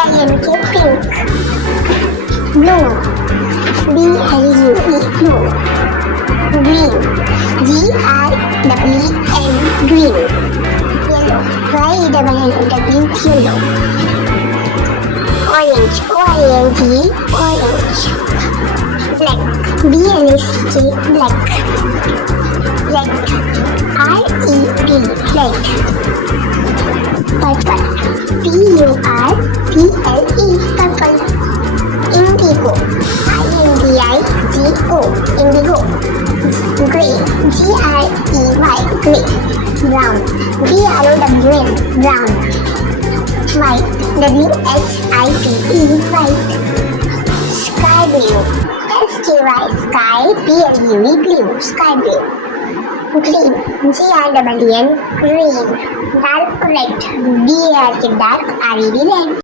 P-I-N-K, pink. Blue, B-L-U-E, blue. Green, G-R-E-E-N, green. Yellow, Y-E-L-L-O-W, yellow. Orange, O-R-A-N-G, orange. Black, B-L-A-C-K, black. Red, R-E-D, red. Purple, P-U-R-P-L-E, purple. Indigo, I-N-D-I-G-O, indigo. Grey, G-R-E-Y, grey. Brown, B-R-O-W-N, brown. White, W-H-I-T-E, white. Sky blue, S-K-Y, sky, B-L-U-E, blue, sky blue. Green, G-R-E-E-N, green. Dark red, D-A-R-K, dark, R-E-D, red.